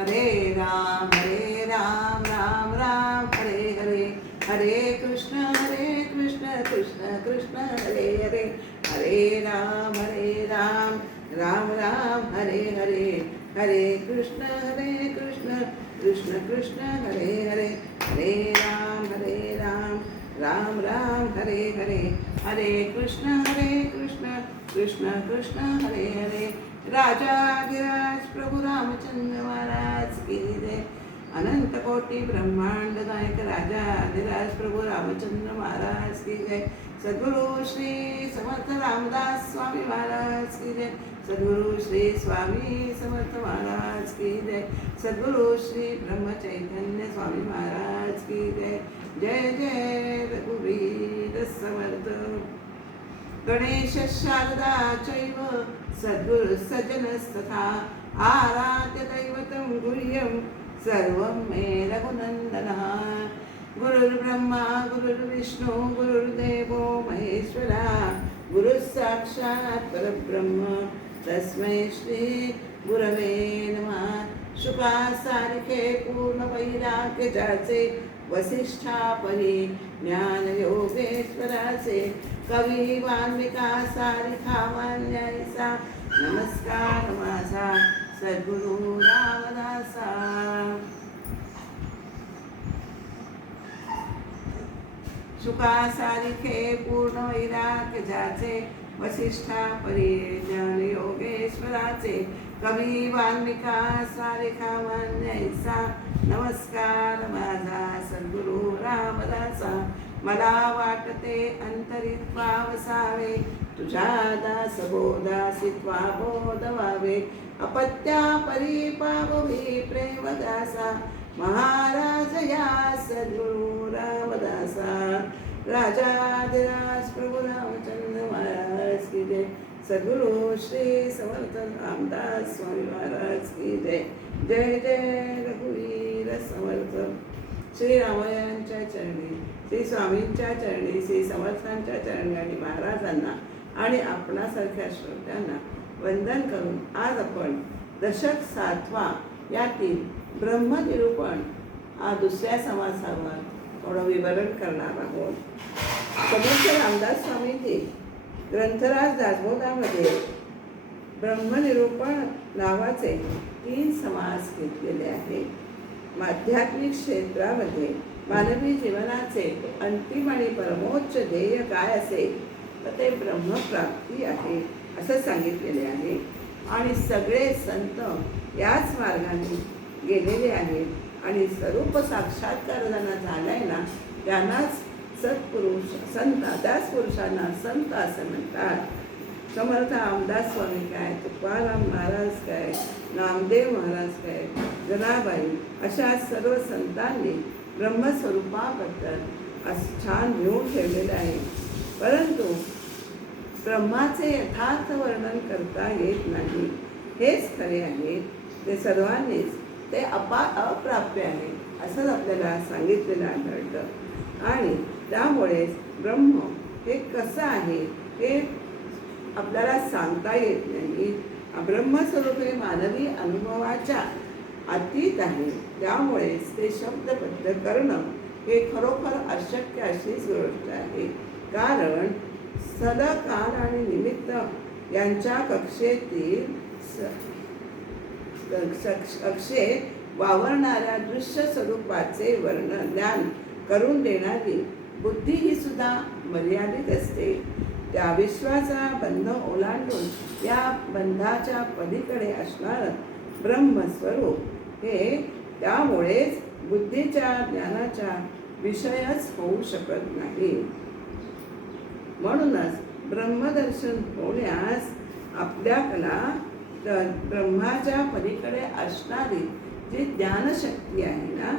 हरे राम राम राम हरे हरे, हरे कृष्ण कृष्ण कृष्ण हरे हरे, हरे राम राम राम हरे हरे, हरे कृष्ण कृष्ण कृष्ण हरे हरे, हरे राम राम राम हरे हरे, हरे कृष्ण कृष्ण कृष्ण हरे हरे। राजाधिराज प्रभु रामचंद्र महाराज की जय। अनंत कोटि ब्रह्मांड नायक राजाधिराज प्रभु रामचंद्र महाराज की जय। सद्गुरु श्री समर्थ रामदास स्वामी महाराज की जय। सद्गुरु श्री स्वामी समर्थ महाराज की जय। सद्गुरु श्री ब्रह्म चैतन्य स्वामी महाराज की जय। जय जय रघुवीर समर्थ। गणेश शारदा चैव सद्गुरु सज्जनस्तथा आराध्य दैवतं गुह्यं सर्वं मे रघुनन्दनः। गुरुर्ब्रह्मा गुरुर्विष्णु गुरुर्देवो महेश्वरा, गुरुः साक्षात् परब्रह्म तस्मै श्री गुरवे नमः। शुकासारिखे पूर्ण वैराग्य जाचे, वसिष्ठा परी ज्ञान योगेश्वराचे, कवी वाल्मिका सारिखा मान्यायसा, नमस्कार माझा सद्गुरु रामदासा। शुकासारिखे पूर्ण वैराग्य जाचे, वसिष्ठा परी ज्ञान योगेश्वराचे, कवी वाल्मिका सारिखा मान्यायसा, नमस्कार माझा सद्गुरु रामदासा। मला वाटते अंतरित्वा वसावे, तुझ्या दासबोधासित्वा बोध व्हावे, अपत्या परी पाववी प्रेमदासा, महाराज या सद्गुरु रामदासा। राजाधिराज प्रभु रामचंद्र महाराज की जय। सद्गुरु श्री समर्थ रामदास स्वामी महाराज की जय। जय जय रघुवीर समर्थ। श्री रामायांच्या चरणी, श्री स्वामींच्या चरणी, श्री समर्थांच्या चरणी आणि महाराजांना आणि आपणासारख्या श्रोत्यांना वंदन करून आज आपण दशक 7वा यातील ब्रह्मनिरूपण हा दुसऱ्या समासावर थोडं विवरण करणार आहोत। समर्थ रामदास स्वामींनी ग्रंथराज दासबोधामध्ये ब्रह्मनिरूपण नावाचे 3 समास घेतलेले आहेत। आध्यात्मिक क्षेत्रामध्ये मानवी जीवनाचे अंतिम आणि परमोच्च ध्येय काय असेल तर ते ब्रह्मप्राप्ती आहे असं सांगितलेले आहे। आणि सगळे संत याच मार्गाने गेलेले आहेत आणि स्वरूप साक्षात्कार ज्यांना झालाय ना त्यांनाच सत्पुरुष संत, त्याच पुरुषांना संत असं म्हणतात। समर्थ रामदास स्वामी काय, तुकाराम महाराज काय, नामदेव महाराज काय, जनाबाई अशा सर्व संतांनी ब्रह्मस्वरूपाबद्दल असं छान लिहून ठेवलेलं आहे। परंतु ब्रह्माचे यथार्थ वर्णन करता येत नाही, हेच खरे आहे। ते सर्वांनीच ते अप्राप्य आहे असं आपल्याला सांगितलेलं आढळतं। आणि त्यामुळेच ब्रह्म हे कसं आहे हे आपल्याला सांगता येत नाही। ब्रह्मस्वरूप हे मानवी अनुभवाच्या अतीत आहे, त्यामुळेच ते शब्दबद्ध करणं हे खरोखर अशक्य अशीच गोष्ट आहे। कारण स्थल, काल आणि निमित्त यांच्या कक्षेतील कक्षेत वावरणाऱ्या दृश्य स्वरूपाचे वर्णन ज्ञान करून देणारी बुद्धी ही सुद्धा मर्यादित असते। त्या विश्वाचा बंध ओलांडून या बंधाच्या पलीकडे असणारं ब्रह्मस्वरूप हे त्यामुळेच बुद्धीच्या ज्ञानाचा विषयच होऊ शकत नाही। म्हणूनच ब्रह्मदर्शन होण्यास आपल्याला ब्रह्माच्या पलीकडे असणारी जी ज्ञानशक्ती आहे ना,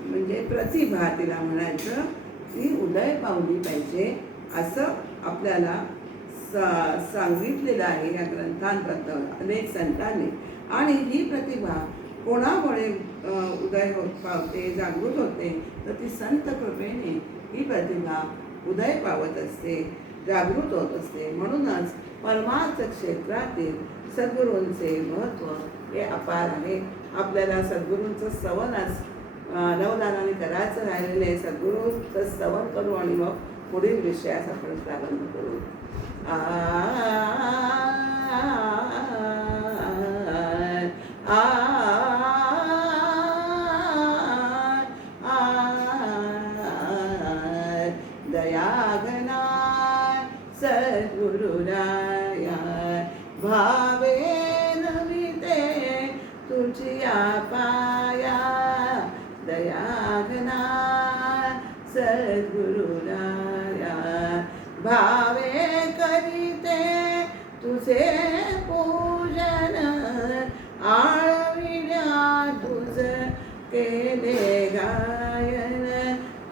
म्हणजे प्रतिभा तिला म्हणायचं, ती उदय पावली पाहिजे असं आपल्याला सांगितलेलं आहे या ग्रंथांबद्दल अनेक संतांनी। आणि ही प्रतिभा कोणामुळे उदय पावते, जागृत होते तर ती संत कृपेने ही प्रतिभा उदय पावत असते, जागृत होत असते। म्हणूनच परमार्थ क्षेत्रातील सद्गुरूंचे महत्त्व हे अपार आहे. आपल्याला सद्गुरूंचं स्तवन आज नवदानाने करायचं राहिलेलं आहे. सद्गुरूंचं स्तवन करू आणि मग पुढील विषयास आपण प्रारंभ करू. आ दयाघना सद्गुरुराया भावे नमिते तुझिया पाया. दयाघना सद्गुरुराया भावे करीते तुझे पूजन. आळविण्या तुझ केले गायन.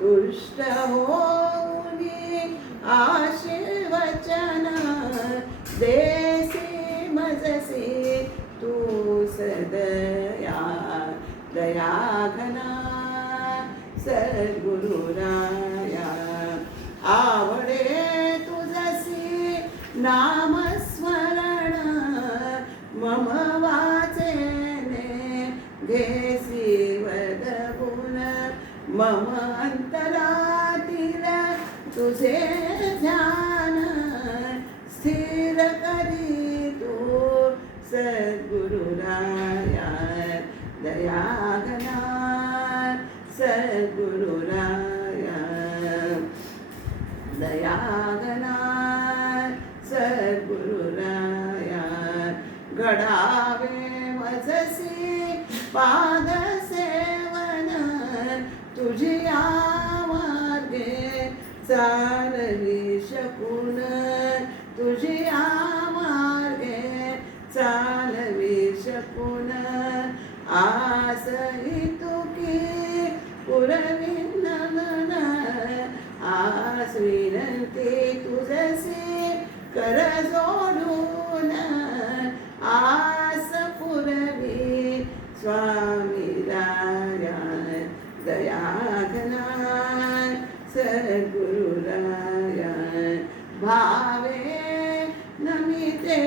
तुष्ट होऊनी आशीर्वचन. देसी मजसी तू सदया. दयाघना सद्गुरुराया आवडे तुझसी नामस्मरण. मम वाचेने घेसी वदगुण. मम अंतरातील तुझे ध्यान. स्थिर करी तू सद्गुरुराया. दयाघना सद्गुरुराया. दयाघना सद्गुरुराया घडावे मजसी पादसेवन. तुझिया मार्गे चालवी शकून. तुझिया मार्गे चालवी शकून. आसही तुकी पुरविनन. आस विनंती तुझसी कर जोडून. आस पुरवी स्वामी राया. दयाघना सद्गुरुराया भावे नमिते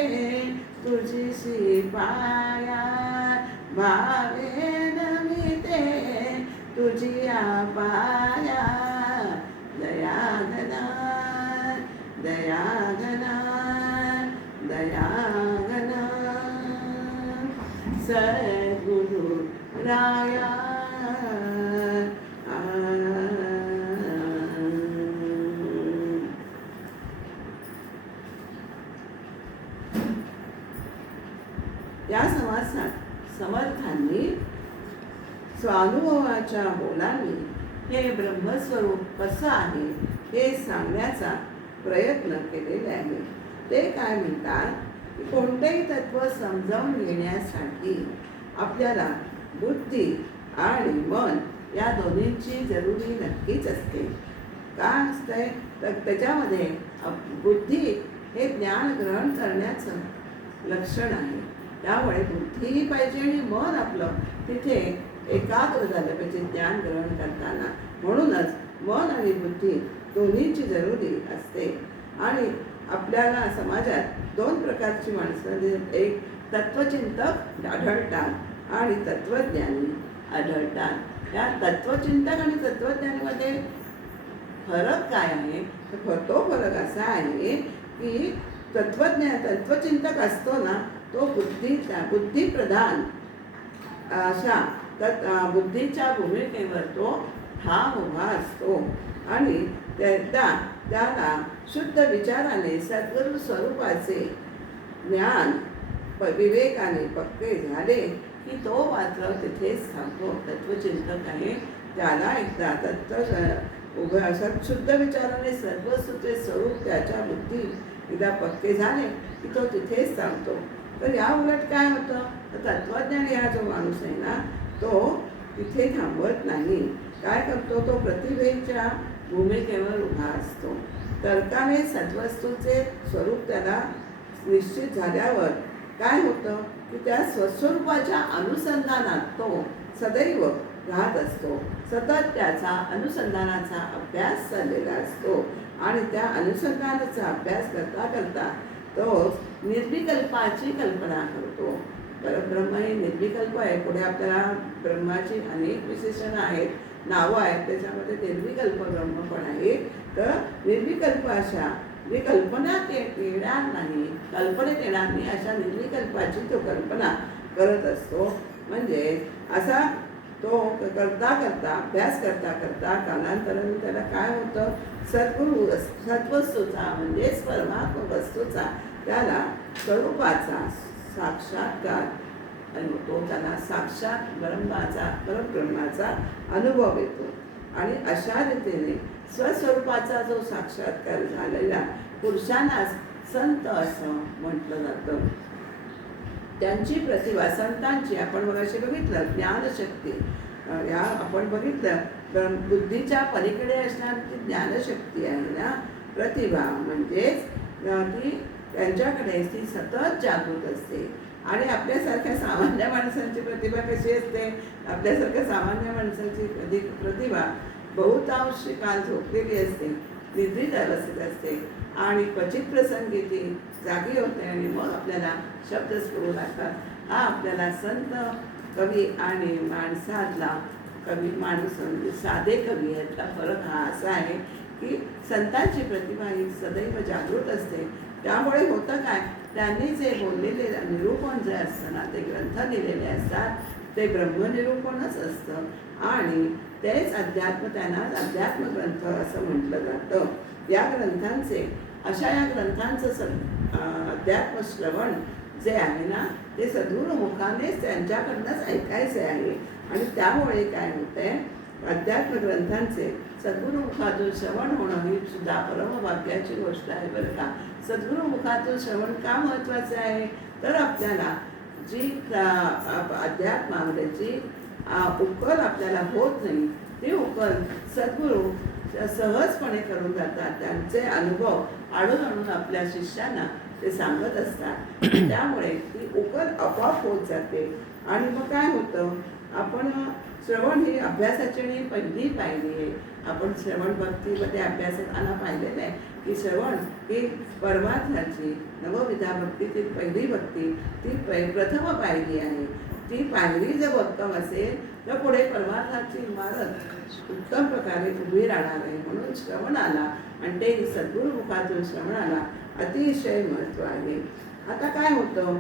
तुझिसी पाया. भावे नमिते तुझिया पाया. दयाघना दयाघना दयाघना सद्गुरुराया. या समासात समर्थांनी स्वानुभवाच्या बोलांनी हे ब्रह्मस्वरूप कसं आहे हे सांगण्याचा प्रयत्न केलेला आहे. ते काय म्हणतात की कोणतेही तत्व समजावून घेण्यासाठी आपल्याला बुद्धी आणि मन या दोन्हींची जरुरी नक्कीच असते. का असते तर त्याच्यामध्ये बुद्धी हे ज्ञान ग्रहण करण्याचं लक्षण आहे. त्यामुळे बुद्धीही पाहिजे आणि मन आपलं तिथे एकाग्र झालं पाहिजे ज्ञान ग्रहण करताना. म्हणूनच मन आणि बुद्धी दोन्हीची जरुरी असते. आणि आपल्याला समाजात दोन प्रकारची माणसं, एक तत्वचिंतक आढळतात आणि तत्वज्ञानी आढळतात. या तत्वचिंतक आणि तत्वज्ञानीमध्ये फरक काय आहे तर तो फरक असा आहे की तत्वचिंतक असतो ना तो बुद्धिप्रधान अशा बुद्धीच्या भूमिकेवर तो ठाम उभा असतो. आणि त्याला शुद्ध विचाराने सद्गुरु स्वरूपाचे ज्ञान विवेकाने पक्के झाले की तो मात्र तिथेच थांबतो. तत्वचिंतक आहे त्याला एकदा उभं असं शुद्ध विचाराने सद्वस्तूचे स्वरूप त्याच्या बुद्धी एकदा पक्के झाले की तो तिथेच थांबतो. तर या उलट काय होतं तर तत्वज्ञानी हा जो माणूस आहे ना तो तिथे थांबवत नाही. काय करतो तो प्रतिभेच्या भूमिकेवर उभा असतो. तर्काने सद्वस्तूचे स्वरूप त्याला निश्चित झाल्यावर काय होतं की त्या स्वस्वरूपाच्या अनुसंधानात तो सदैव राहत असतो. सतत त्याचा अनुसंधानाचा अभ्यास चाललेला असतो. आणि त्या अनुसंधानाचा अभ्यास करता करता तो निर्विकल्पाची कल्पना करतो. परब्रह्म हे निर्विकल्प आहे. पुढे आपल्याला ब्रह्माची अनेक विशेषणं आहेत, नावं आहेत, त्याच्यामध्ये निर्विकल्प ब्रह्म पण आहे. तर निर्विकल्प अशा जी कल्पनात येणार नाही, कल्पनेत येणार नाही अशा निर्विकल्पाची तो कल्पना करत असतो. म्हणजे असा तो करता करता अभ्यास करता करता कालांतराने त्याला काय होतं, सद्गुरू सद्वस्तूचा म्हणजेच परमात्म वस्तूचा त्याला स्वरूपाचा साक्षात्कार तो त्याला साक्षात परब्रह्माचा अनुभव येतो. आणि अशा रीतीने स्वस्वरूपाचा जो साक्षात्कार झालेला पुरुषांनाच संत असं म्हटलं जातं. त्यांची प्रतिभा संतांची आपण मगाशी बघितलं ज्ञानशक्ती, या आपण बघितलं बुद्धीच्या पलीकडे असणारी ज्ञानशक्ती आहे ना, प्रतिभा म्हणजेच ती त्यांच्याकडे ती सतत जागृत असते. आणि आपल्यासारख्या सामान्य माणसांची प्रतिभा कशी असते, आपल्यासारख्या सामान्य माणसांची प्रतिभा बहुतांश काल झोपलेली असते, निद्रित अवस्थेत असते आणि क्वचित प्रसंगी ती जागी होते आणि मग आपल्याला शब्द स्फुरू लागतात. हा आपल्याला संत कवी आणि माणसातला कवी माणूस म्हणजे साधे कवी यातला फरक हा असा आहे की संतांची प्रतिभा ही सदैव जागृत असते. त्यामुळे होतं काय, त्यांनी जे बोललेले निरूपण जे असतं ना, ते ग्रंथ लिहिलेले असतात, ते ब्रह्मनिरूपणच असतं आणि तेच त्यांना अध्यात्म ग्रंथ असं म्हटलं जातं. या ग्रंथांचे या ग्रंथांचं अध्यात्म श्रवण जे आहे ना, ते सद्गुरू मुखानेच त्यांच्याकडनंच ऐकायचे आहे. आणि त्यामुळे काय होतंय, अध्यात्म ग्रंथांचे सद्गुरू मुखातून श्रवण होणं ही सुद्धा परमभाग्याची गोष्ट आहे बरं का. सद्गुरू मुखातून श्रवण का महत्त्वाचे आहे, तर आपल्याला जी अध्यात्मामध्ये जी उकल आपल्याला होत नाही, ती उकल सद्गुरू सहजपणे करून जातात. त्यांचे अनुभव आणून आपल्या शिष्यांना ते सांगत असतात. त्यामुळे ती उकल आपोआप होत जाते. आणि मग काय होतं, आपण श्रवण ही अभ्यासाची पहिली पायरी आहे. आपण श्रवण भक्तीमध्ये अभ्यासात पाहिलेलं आहे की श्रवण ही परमार्थाची नवविधा भक्तीतील पहिली भक्ती, ती प्रथम पायरी आहे. ती पायरी जर भक्कम असेल तर पुढे परमार्थाची इमारत उत्तम प्रकारे उभी राहणार आहे. म्हणून श्रवणाला आणि ते सद्गुरू मुखातून श्रवणाला अतिशय महत्त्व आहे. आता काय होतं,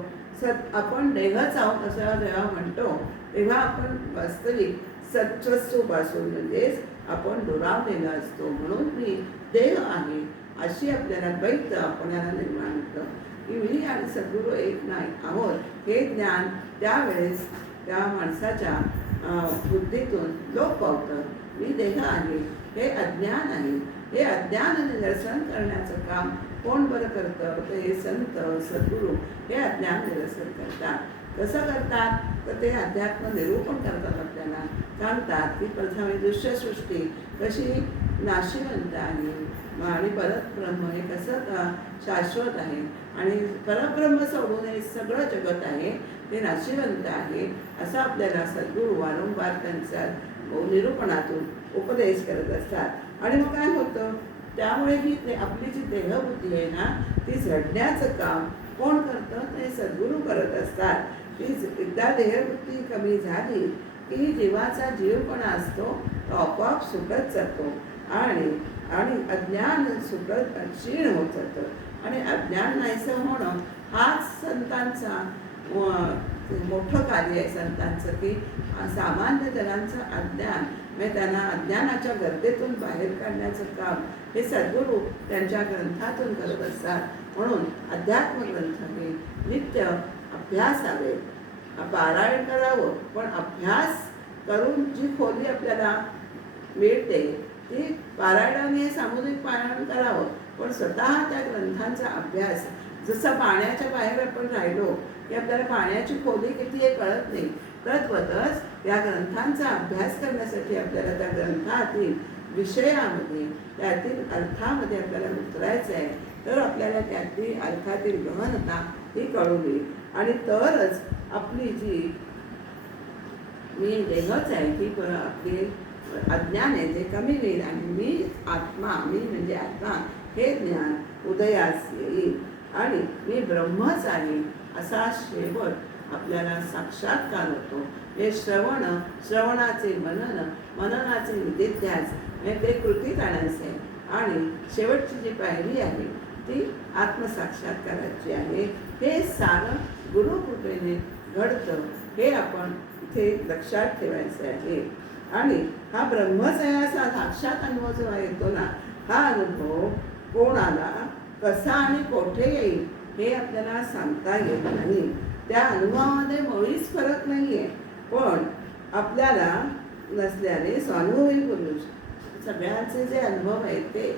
आपण देहच आहोत असं जेव्हा म्हणतो तेव्हा आपण वास्तविक सत्वस्तूपासून म्हणजेच आपण दुरावलेला असतो. म्हणून मी देह आहे अशी आपल्याला द्वैत आपल्याला निर्माण होतं की मी आणि सद्गुरू एक नाही आहोत हे ज्ञान त्यावेळेस त्या माणसाच्या बुद्धीतून लोप पावतं. मी देह आहे हे अज्ञान आहे. हे अज्ञान निरसन करण्याचं काम कोण बरं करतं, तर हे संत सद्गुरू हे अज्ञान निरसन करतात. कसं करतात, तर ते अध्यात्म निरूपण करतात. आपल्याला सांगतात की प्रथम दृश्यसृष्टी कशी नाशिवंत आहे आणि परब्रह्म हे कसं शाश्वत आहे आणि परब्रह्म सोडून हे सगळं जगत आहे ते नाशिवंत आहे असं आपल्याला सद्गुरू वारंवार त्यांच्या निरूपणातून उपदेश करत असतात. आणि मग काय होतं, त्यामुळे ही आपली जी देहबुद्धी आहे ना, ती झडण्याचं काम कोण करतं, ते सद्गुरू करत असतात. ती एकदा देहबुद्धी कमी झाली की जीवाचा जीवपणा असतो तो आपोआप सुटत जातो आणि अज्ञान सुटत क्षीण होत जातं. आणि अज्ञान नाहीसं होणं हाच संतांचा मोठं कार्य आहे संतांचं, की सामान्य जनांचं अज्ञान म्हणजे त्यांना अज्ञानाच्या गर्दीतून बाहेर काढण्याचं काम हे सद्गुरू त्यांच्या ग्रंथातून करत असतात. म्हणून अध्यात्म ग्रंथ हे नित्य अभ्यासावे, पारायण करावं, पण अभ्यास करून जी खोली आपल्याला मिळते ती पारायणाने सामुदायिक पारायण करावं, पण स्वतः त्या ग्रंथांचा अभ्यास जसं पाण्याच्या बाहेर आपण राहिलो की आपल्याला पाण्याची खोली किती हे कळत नाही, तद्वतच या ग्रंथांचा अभ्यास करण्यासाठी आपल्याला त्या ग्रंथातील विषयामध्ये त्यातील अर्थामध्ये आपल्याला उतरायचं आहे. तर आपल्याला त्यातील अर्थातील गहनता ही कळून येईल आणि तरच आपली जी मी देहच आहे ती आपली अज्ञान आहे ते कमी होईल आणि मी म्हणजे आत्मा हे ज्ञान उदयास येईल आणि मी ब्रह्मच आहे असा शेवट आपल्याला साक्षात्कार होतो. हे श्रवणाचे मनन, मननाचे निधिध्यास, ते कृतीत आणायचे. आणि शेवटची जी पायरी आहे ती आत्मसाक्षात्काराची आहे. हे सारं गुरुकृपेने घडतं, हे आपण इथे लक्षात ठेवायचं आहे. आणि हा ब्रह्मचर्याचा साक्षात अनुभव जेव्हा येतो ना, हा अनुभव कोणाला कसा आणि कोठे येईल हे आपल्याला सांगता येत नाही. त्या अनुभवामध्ये मुळीच फरक नाही आहे. पण आपल्याला नसल्याने स्वानुभवी पुरुष सगळ्यांचे जे अनुभव आहेत ते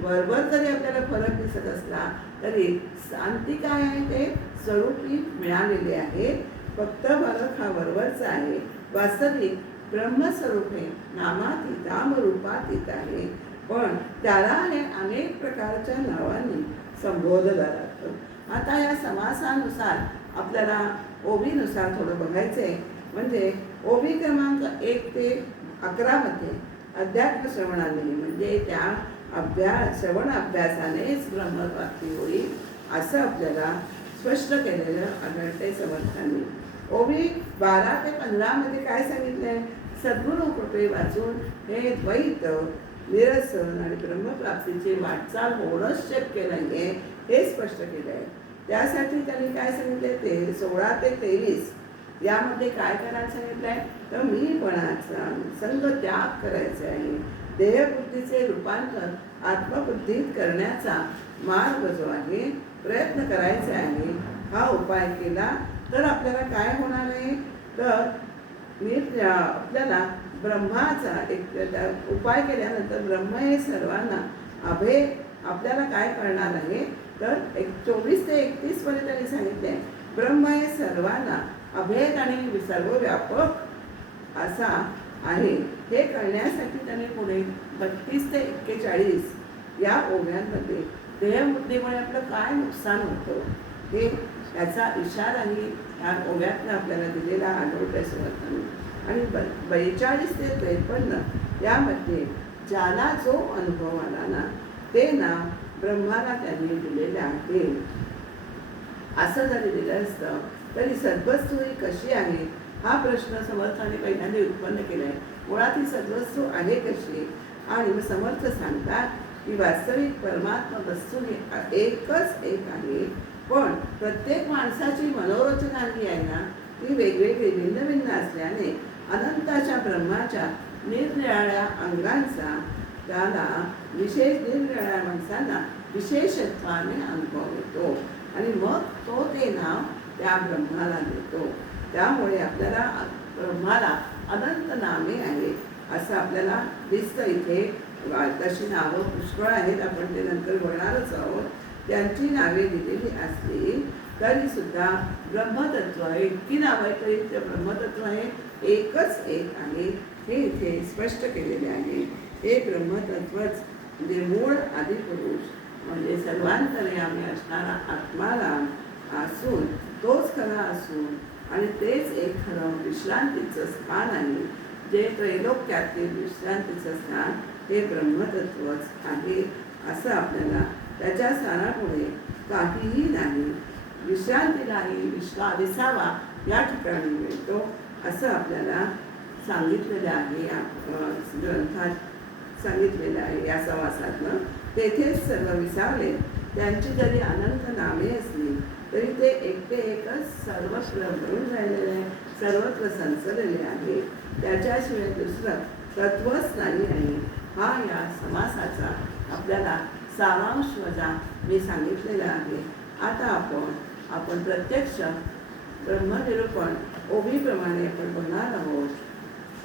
बरोबर जरी आपल्याला फरक दिसत असला तरी शांती काय आहे ते स्वरूपी मिळालेले आहे. फक्त फरक हा बरोबरचा आहे. वास्तविक ब्रह्मस्वरूप हे नामातीत रूपातीत आहे, पण त्याला हे अनेक प्रकारच्या नावांनी संबोधलं जातं. आता या समासानुसार आपल्याला ओबीनुसार थोडं बघायचं आहे. म्हणजे ओबी क्रमांक 1 ते 11 मध्ये अध्यात्म श्रवणाने, म्हणजे त्या श्रवण अभ्यासानेच ब्रह्मप्राप्ती होईल असं आपल्याला स्पष्ट केलेलं आढळते समर्थांनी. ओबी 12 ते 15 मध्ये काय सांगितलंय? सद्गुरू कृपे वाचून हे द्वैत निरसन आणि ब्रह्मप्राप्तीची वाटचाल होणंच शक्य नाहीये हे स्पष्ट केलं आहे. त्यासाठी त्यांनी काय सांगितलंय ते 16 ते 23 यामध्ये काय करायला सांगितलंय? तर मीपणाचा संग त्याग करायचा आहे. देहबुद्धीचे रूपांतर आत्मबुद्धीत करण्याचा मार्ग जो आहे प्रयत्न करायचा आहे. हा उपाय केला तर आपल्याला काय होणार आहे? तर आपल्याला ब्रह्माचा एक उपाय केल्यानंतर ब्रह्म हे सर्वांना अभय आपल्याला काय करणार आहे? तर 24 ते 31 पर्यंत त्यांनी सांगितले ब्रह्म हे सर्वांना अभेद आणि सर्वव्यापक असा आहे. हे कळण्यासाठी त्यांनी पुढे 32 ते 41 या ओव्यांमध्ये देहबुद्धीमुळे आपलं काय नुकसान होतं हे त्याचा इशाराही या ओव्यातनं आपल्याला दिलेला आढळतोय समर्थांनी. आणि 42 ते 53 यामध्ये ज्याला जो अनुभव आला ना ते नाव ब्रह्माला त्यांनी दिलेले आहे. असं जरी दिलं असतं तरी सद्वस्तू ही कशी आहे हा प्रश्न समर्थाने पहिल्यांदा उत्पन्न केलाय. मुळात ही सद्वस्तू आहे कशी? आणि मग समर्थ सांगतात की वास्तविक परमात्मा वस्तू ही एकच एक आहे, पण प्रत्येक माणसाची मनोरचना जी आहे ना ती वेगवेगळी भिन्न भिन्न असल्याने अनंताच्या ब्रह्माच्या निरनिराळ्या अंगांचा त्याला निरनिराळ्या माणसांना विशेषत्वाने अनुभव येतो आणि मग तो ते नाव त्या ब्रह्माला देतो. त्यामुळे आपल्याला ब्रह्माला अनंत नामे आहेत असं आपल्याला दिसतं. इथे तशी नावं पुष्कळ आहेत, आपण ते नंतर बघणारच आहोत. त्यांची नावे दिलेली असली तरी सुद्धा ब्रह्मतत्व आहे. इतकी नावं आहेत तरी ते ब्रह्मतत्व आहे एकच एक आहे हे इथे स्पष्ट केलेले आहे. हे ब्रह्मतत्वच म्हणजे मूळ आदिपुरुष म्हणजे सर्वांतर्यामी असणारा आत्माला असून तोच खरा असून आणि तेच एक खरं विश्रांतीचं स्थान आहे. जे त्रैलोक्यातील विश्रांतीचं स्थान हे ब्रह्मतत्वच आहे असं आपल्याला त्याच्या सारापुढे काहीही नाही. विश्रांतीलाही विसावा या ठिकाणी मिळतो असं आपल्याला सांगितलेलं आहे. या ग्रंथात सांगितलेलं आहे. या समासातनं तेथेच सर्व विसावले. त्यांची जरी अनंत नामे असली तरी ते एकटे एकच सर्वत्र भरून राहिलेले आहे, सर्वत्र संचलेले आहे. त्याच्याशिवाय दुसरं तत्वच नाही आहे. हा या समासाचा आपल्याला सारांश वजा मी सांगितलेला आहे. आता आपण प्रत्यक्ष ब्रह्मनिरूपण ओबीप्रमाणे आपण बघणार आहोत.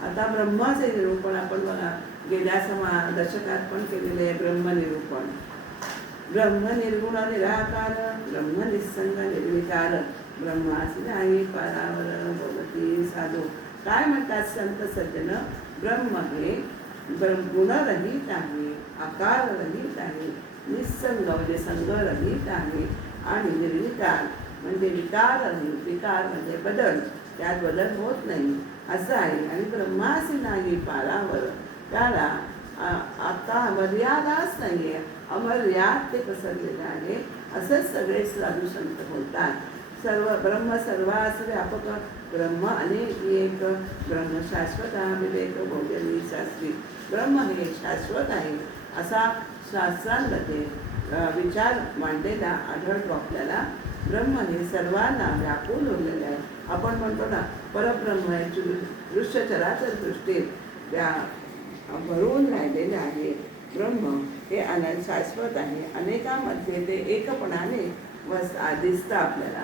आता ब्रह्माचे निरूपण आपण बघा गेल्या दशकात पण केलेले आहे. ब्रह्मनिरूपण ब्रह्म निर्गुण निराकार ब्रह्म निस्संग निर्विकार ब्रह्मासी नाही परावर भगवती साधू. काय म्हणतात संत सज्जन? ब्रह्म हे गुणरहित आहे, आकाररहित आहे, निस्संग म्हणजे संगरहित आहे आणि निर्विकार म्हणजे विकाररहित. विकार म्हणजे बदल, त्यात बदल होत नाही असं आहे. आणि ब्रह्मासी नाही पारावर, त्याला आता मर्यादाच नाही आहे, अमर्याद ते पसरलेलं आहे असंच सगळे साधू संत बोलतात. ब्रह्म सर्वास व्यापक, ब्रह्म अनेक एक, ब्रह्म शाश्वत विवेक भोजनी शास्त्री. ब्रह्म हे शाश्वत आहे असा शास्त्रांमध्ये विचार मांडलेला आढळतो आपल्याला. ब्रह्म हे सर्वांना व्यापून उरलेले आहे. आपण म्हणतो ना, परब्रह्म हे दृश्य चराचर सृष्टीत भरून राहिलेले आहे. ब्रह्म हे अनंत शाश्वत आहे. अनेकांमध्ये ते एकपणाने दिसतं आपल्याला.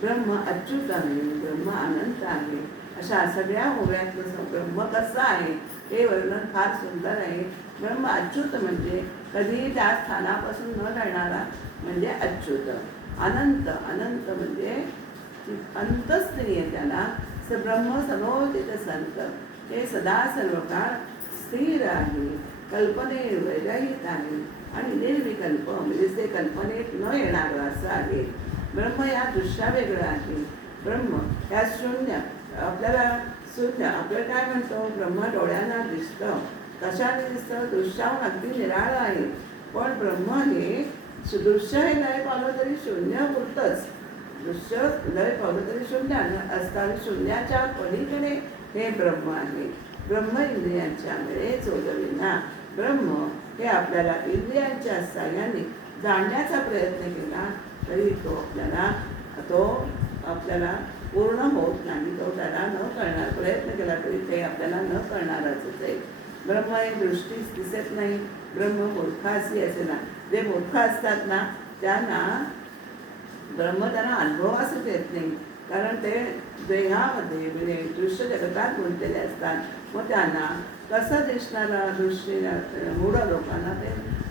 ब्रह्म अच्युत आहे, ब्रह्म अनंत आहे. अशा सगळ्या ओव्यातलं ब्रह्म कसं आहे हे वर्णन फार सुंदर आहे. ब्रह्म अच्युत म्हणजे कधीही त्या स्थानापासून न टळणारा म्हणजे अच्युत. अनंत, अनंत म्हणजे अंतस्त्रीय त्याला. ब्रह्म सनोदित संत, हे सदा सर्व काळ स्थिर आहे, कल्पने विरहित आहे आणि निर्विकल्प म्हणजे ते कल्पनेत न येणारं असं आहे. ब्रह्म या दृश्या वेगळं आहे. ब्रह्म या शून्य, आपल्याला शून्य आपल्याला काय म्हणतो, ब्रह्म डोळ्यांना दिसतं. कशाने दिसतं? दृश्याहून अगदी निराळं आहे. पण ब्रह्म हे दृश्य हे लय पावलं तरी शून्य पुरतंच. दृश्य लय पावलं तरी शून्य असताना शून्याच्या पलीकडे हे ब्रह्म आहे. ब्रह्म इंद्रियांच्या मिळे चोदविना. ब्रह्म हे आपल्याला इंद्रियांच्या साह्याने जाणण्याचा प्रयत्न केला तरी तो आपल्याला पूर्ण होत नाही. तो त्याला न कळणार, प्रयत्न केला तरी ते आपल्याला न कळणारच आहे. ब्रह्म हे दृष्टीस दिसत नाही. ब्रह्म मूर्खासी असे ना, जे मूर्ख असतात ना त्यांना ब्रह्म त्यांना अनुभवासच येत नाही. कारण ते देहामध्ये म्हणजे दृश्य जगतात गुंतलेले असतात. मग त्यांना कसं दिसणारा दृश्य मूढ लोकांना ते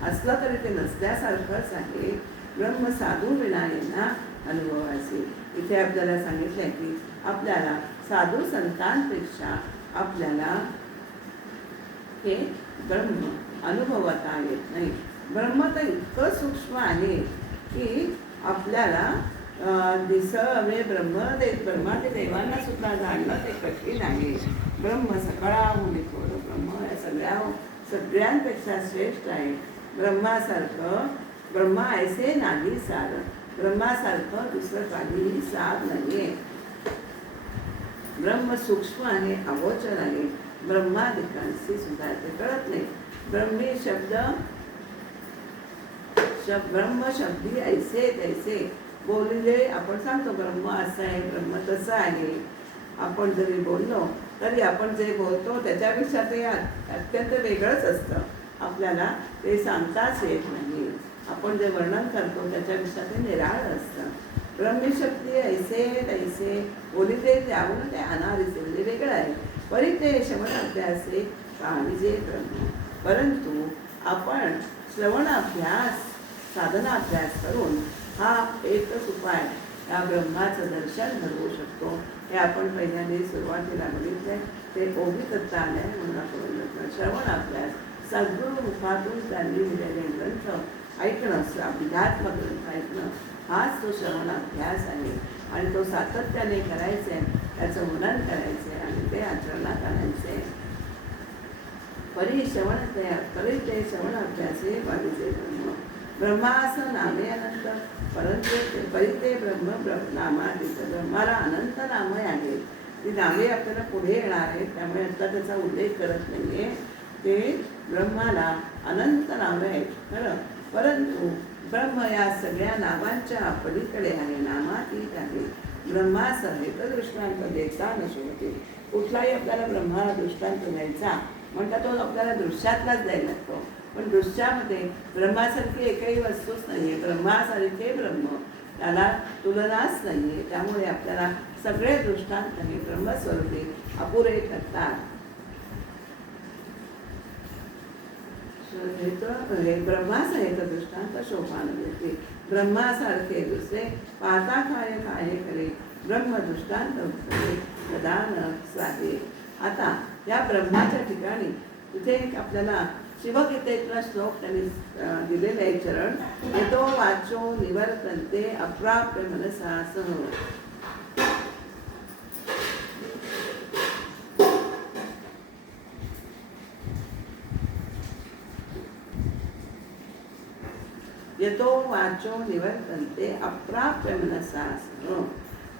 असलं तरी ते नसल्यासारखंच आहे. ब्रह्म साधू विना येणा अनुभवासी. इथे आपल्याला सांगितलं की आपल्याला साधू संतांपेक्षा आपल्याला हे ब्रह्म अनुभवता येत नाही. ब्रह्म तर इतकं सूक्ष्म आहे की आपल्याला ब्रह्माचे देवांना सुद्धा जाणणं ते कठीण आहे. ब्रह्म सकळाहून थोर, ब्रह्म या सगळ्यांपेक्षा श्रेष्ठ आहे. ब्रह्मा ऐसे नाही सार, ब्रह्मासारखं दुसरं काहीही सार नाहीये. ब्रह्म सूक्ष्म आहे, अगोचर आहे. ब्रह्मादिकांशी सुद्धा ते कळत नाही. ब्रह्मी ब्रह्म शब्दी ऐसे तैसे बोलले. आपण सांगतो ब्रह्म असं आहे, ब्रह्म तसं आहे. आपण जरी बोललो तरी आपण जे बोलतो त्याच्यापेक्षा ते अत्यंत वेगळंच असतं. आपल्याला ते सांगताच येत नाही. आपण जे वर्णन करतो त्याच्यापेक्षा ते निराळ असतं. ब्रह्मशक्ती ऐसे तैसे बोलिते त्यावरून ते अनादिसे म्हणजे वेगळं आहे. परिते श्रवण अभ्यासे काळीजे ब्रह्म. परंतु आपण श्रवण अभ्यास, साधना अभ्यास करून हा एकच उपाय या ब्रह्माचं दर्शन घडवू शकतो. हे आपण पहिल्यांदा सुरुवातीला बघितलंय. ते ओघी तत्व आलंय म्हणून आपण श्रवण अभ्यास, सद्गुरू मुखातून त्यांनी दिलेले ग्रंथ ऐकणं, अध्यात्म ग्रंथ ऐकणं हाच तो श्रवण अभ्यास आहे. आणि तो सातत्याने करायचा आहे, त्याचं मनन करायचं आहे आणि ते आचरणात आणायचं आहे. परिते श्रवण अभ्यासे पाहिजे ब्रह्म. ब्रह्माचं नामे अनंत, परंतु परिते ब्रह्म नामातीत. ब्रह्माला अनंत नामे आहेत. ती नामे आपल्याला पुढे येणार आहेत, त्यामुळे आता त्याचा उल्लेख करत नाहीये. ते ब्रह्माला अनंत नामे आहेत खरं, परंतु ब्रह्म या सगळ्या नामांच्या पलीकडे आहे, नामातीत आहे. ब्रह्मासह एक दृष्टांत देता नशोते. कुठलाही आपल्याला ब्रह्माला दृष्टांत द्यायचा म्हणता तो आपल्याला दृश्यातलाच द्यायला लागतो. पण दृश्यामध्ये ब्रह्मासारखी एकही वस्तूच नाही आहे. ब्रह्मासारखे ब्रह्म, त्याला तुलनाच नाही आहे. त्यामुळे आपल्याला सगळे दृष्टांत हे ब्रह्मस्वरूपी अपुरे ठरतात. हे ब्रह्मासहित दृष्टांत शोभान देते. ब्रह्मासारखे दुसरे पाहता काय करे, ब्रह्म दृष्टांत प्रदान साधे. आता या ब्रह्माच्या ठिकाणी तिथे एक आपल्याला शिवगीतेतला श्लोक त्यांनी दिलेला आहे चरण. येतो वाचो निवर्तन्ते अप्राप्य मनसा सह. यतो वाचो निवर्तन्ते अप्राप्य मनसा स्म.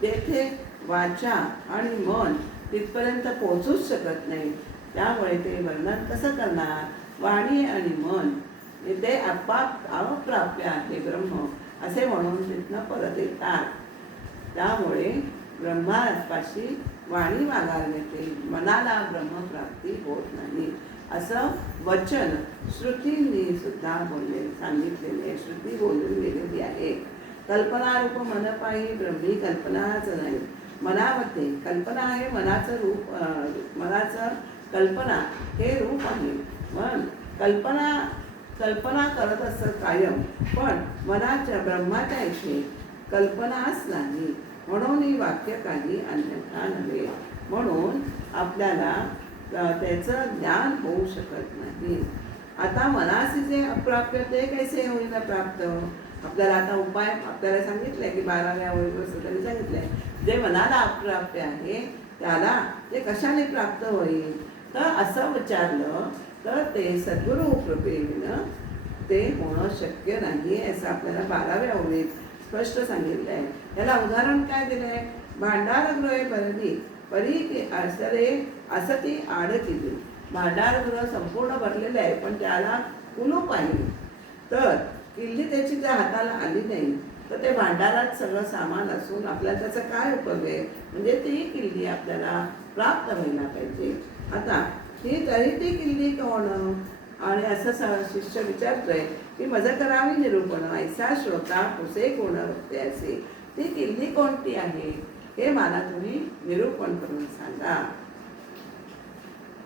तेथे वाचा आणि मन तिथपर्यंत पोहोचूच शकत नाही, त्यामुळे ते वर्णन कसं करणार. वाणी आणि मन ते अप्राप्य आहे ब्रह्म असे म्हणून तिथनं परत येतात. त्यामुळे ब्रह्मापाशी वाणी मागायला मिळते, मनाला ब्रह्मप्राप्ती होत नाही असं वचन श्रुतींनी सुद्धा सांगितलेले. श्रुती बोलून गेलेली आहे. कल्पनारूप मन पायी ब्रह्मी कल्पनाच नाही. मनामध्ये कल्पना आहे, मनाचं रूप, मनाचं कल्पना हे रूप आहे. मन कल्पना करत असतं कायम, पण मनाच्या ब्रह्माच्या इथे कल्पनाच नाही. म्हणून ही वाक्य काही अन्यथा नव्हे. म्हणून आपल्याला त्याचं ज्ञान होऊ शकत नाही. आता मनाचे जे अप्राप्य ते कैसे होईल प्राप्त. आपल्याला आता उपाय आपल्याला सांगितलंय की 12व्या ओळीवर त्यांनी सांगितलंय, जे मनाला अप्राप्य आहे त्याला ते कशाने प्राप्त होईल. तर असं विचारलं तर ते सद्गुरू कृपेनं ते होणं शक्य नाही असं आपल्याला 12व्या ओळीत स्पष्ट सांगितलं आहे. त्याला उदाहरण काय दिलंय. भांडारगृहे भरली परी की असरे असती आड केली. भांडारगृह संपूर्ण भरलेलं आहे, पण त्याला कुलूप आहे. तर किल्ली त्याची त्या हाताला आली नाही, तर ते भांडारात सगळं सामान असून आपल्याला त्याचा काय उपयोग आहे. म्हणजे ती किल्ली आपल्याला प्राप्त व्हायला पाहिजे. आता ही तरी ती किल्ली कोण. आणि असं शिष्य विचारतोय की माझं करावी निरूपण. ऐसा श्रोता पुसे कोण होते असे. ती किल्ली कोणती आहे हे मला तुम्ही निरूपण करून सांगा.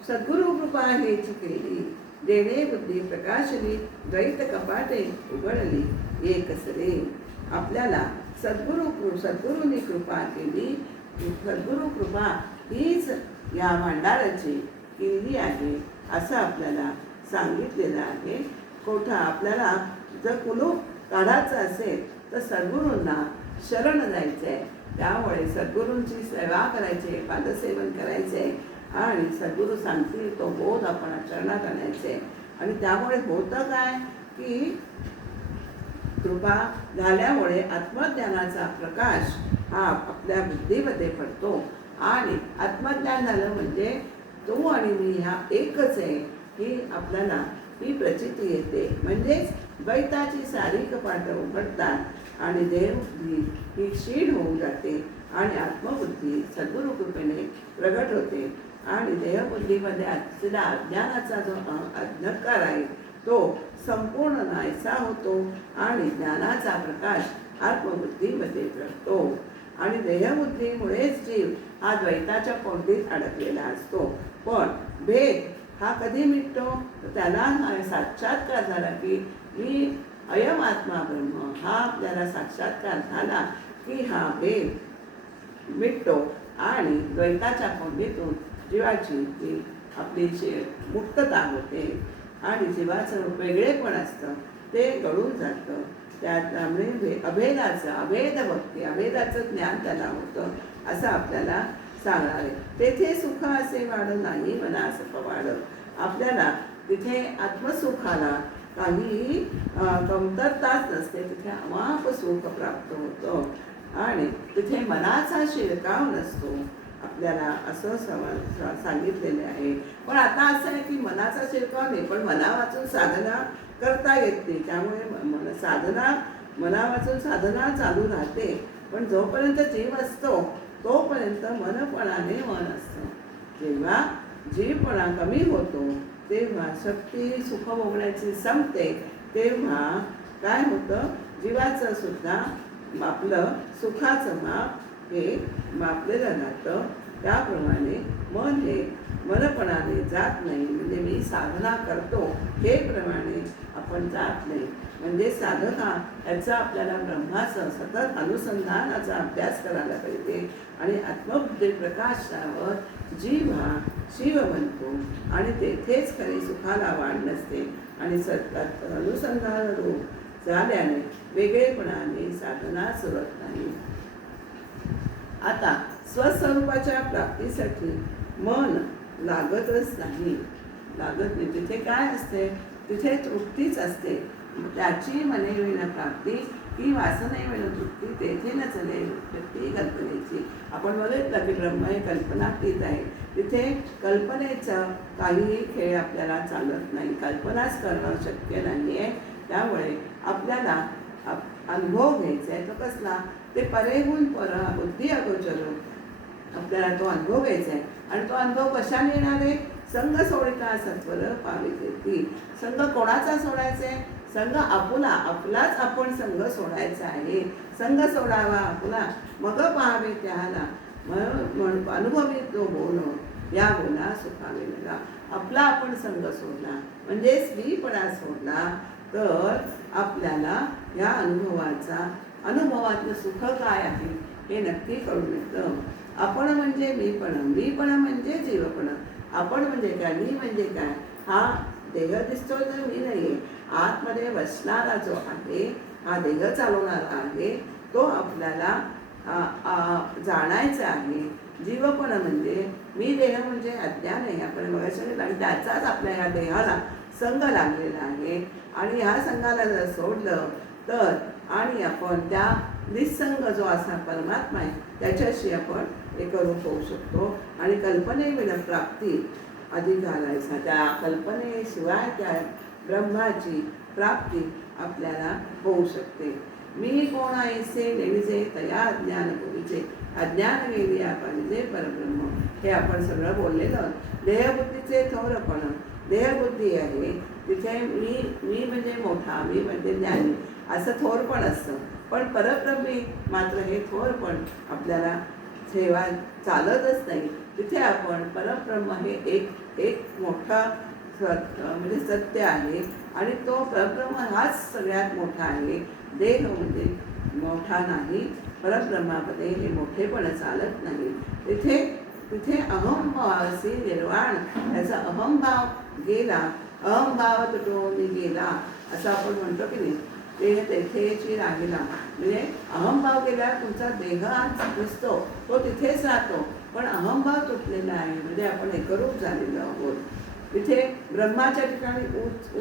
सद्गुरु कृपा हेची केली देणे बुद्धी प्रकाशली द्वैत कपाटे उघडली एकसरे. आपल्याला सद्गुरूंनी कृपा केली. सद्गुरु कृपा हीच या भांडाराची किल्ली आहे असं आपल्याला सांगितलेलं आहे. कोठा आपल्याला जर कुलूप काढायचं असेल तर सद्गुरूंना शरण जायचं आहे. त्यामुळे सद्गुरूंची सेवा करायची, पादसेवन करायचे आणि सद्गुरू सांगतील तो बोध आपण चरणात आणायचे. आणि त्यामुळे होतं काय की कृपा झाल्यामुळे आत्मज्ञानाचा प्रकाश हा आपल्या बुद्धीमध्ये पडतो. आणि आत्मज्ञान झालं म्हणजे तू आणि मी ह्या एकच आहे ही आपल्याला ही प्रचिती येते. म्हणजेच द्वैताची सारी कपाट उघडतात आणि देवबुद्धी ही क्षीण होऊन जाते आणि आत्मबुद्धी सद्गुरू कृपेने प्रगट होते. आणि देहबुद्धीमध्ये असलेला अज्ञानाचा जो अंधकार आहे तो संपूर्ण नाहीसा होतो आणि ज्ञानाचा प्रकाश आत्मबुद्धीमध्ये प्रगटतो. आणि देहबुद्धीमुळेच जीव हा द्वैताच्या कोंडीत अडकलेला असतो. पण भेद हा कधी मिटतो तर त्याला साक्षात्कार झाला की मी अयम आत्मा ब्रह्म हा आपल्याला साक्षात्कार झाला की हा भेद मिटतो आणि द्वैताच्या कोंडीतून जीवाची ती आपली मुक्तता होते. आणि जीवाचं वेगळेपण असतं ते गळून जातं. त्यामुळे अभेद भक्ती अभेदाचं ज्ञान त्याला होतं असं आपल्याला सांगणार आहे. तेथे सुख असे वाढ नाही मनास पवाड. आपल्याला तिथे आत्मसुखाला काही कमतरताच नसते. तिथे अमाप सुख प्राप्त होतं आणि तिथे मनाचा शिरकाव नसतो आपल्याला असं सांगितलेले आहे. पण आता असं आहे की मनाचा शिरकाव नाही, पण मना वाचून साधना करता येत नाही. त्यामुळे मना वाचून साधना चालू राहते. पण जोपर्यंत जीव असतो तोपर्यंत मनपणाने मन असतं. जेव्हा जीवपणा कमी होतो तेव्हा शक्ती सुख भोगण्याची संपते. तेव्हा काय होतं जीवाचं सुद्धा आपलं सुखाचं माप हे मापलेलं जातं. त्याप्रमाणे मन हे मनपणाने जात नाही. म्हणजे मी साधना करतो हे प्रमाणे आपण जात नाही. म्हणजे साधना याचा आपल्याला ब्रह्माचं सतत अनुसंधानाचा अभ्यास करायला पाहिजे. आणि आत्मबुद्धी प्रकाशावर जीव हा शिव बनतो आणि तेथेच खरी सुखाला वाढ नसते. आणि सतत अनुसंधान रूप झाल्याने वेगळेपणाने साधना सुरत नाही. आता स्वस्वरूपाच्या प्राप्तीसाठी मन लागतच नाही. तिथे काय असते, तिथे तृप्तीच असते. त्याची मने विण प्राप्ती की वासने विण तृप्ती तेथे न चले व्यक्ती कल्पनेची. आपण बघितलं की ब्रह्म हे कल्पनातीत आहे. तिथे कल्पनेचं काहीही खेळ आपल्याला चालत नाही, कल्पनाच करणं शक्य नाही आहे. त्यामुळे आपल्याला अनुभव घ्यायचा आहे. तो कसला? ते परेहून पर बुद्धी अगोचर आपल्याला तो अनुभव घ्यायचा आहे. आणि तो अनुभव कशाने येणार आहे? संघ सोडिता सत्वर पाविते. संघ कोणाचा सोडायचा आहे? संघ आपलाच आपण संघ सोडायचा आहे. संघ सोडावा आपला, मग पाहावे त्याला अनुभवी तो बोल या बोला सुखावे लगा. आपला आपण संघ सोडला म्हणजे स्त्रीपणा सोडला तर आपल्याला या अनुभवातलं सुख काय आहे हे नक्की कळून येतं. आपण म्हणजे मीपण म्हणजे जीवपण. आपण म्हणजे काय, मी म्हणजे काय? हा देह दिसतो तर मी नाही आहे. आतमध्ये बसणारा जो आहे, हा देह चालवणारा आहे, तो आपल्याला जाणायचा आहे. जीवपण म्हणजे मी देह म्हणजे अज्ञान आहे, आपण बघायचं. आणि त्याचाच आपल्या या देहाला संघ लागलेला आहे. आणि ह्या संघाला जर सोडलं तर आणि आपण त्या निसंग जो असा परमात्मा आहे त्याच्याशी आपण एकरूप होऊ शकतो. आणि कल्पनेविण प्राप्ती अधिकारायचा, त्या कल्पनेशिवाय त्या ब्रह्माची प्राप्ती आपल्याला होऊ शकते. मी कोण ऐसे नेविजे तया अज्ञान पूर्वीचे, अज्ञान गेली पाहिजे परब्रह्म. हे आपण सगळं बोललेलं. देहबुद्धीचे थोरपण, देहबुद्धी आहे तिथे मी म्हणजे मोठा, मी म्हणजे ज्ञानी असं थोरपण असतं. पण परब्रह्मी मात्र हे थोरपण आपल्याला ठेवा चालतच नाही. तिथे आपण परब्रह्म हे एक मोठा म्हणजे सत्य आहे. आणि तो परब्रह्म हाच सगळ्यात मोठा आहे. देह म्हणजे मोठा नाही. परब्रह्मामध्ये हे मोठेपण चालत नाही. तिथे अहंभावासी निर्वाण, त्याचा अहंभाव गेला, अहंभाव तुटून गेला असं आपण म्हणतो की नाही. ते तेथेची राहिला म्हणजे अहंभाव गेला. तुमचा देह आज दिसतो तो तिथेच राहतो, पण अहंभाव तुटलेला आहे म्हणजे आपण एकरूप झालेलो आहोत. तिथे ब्रह्माच्या ठिकाणी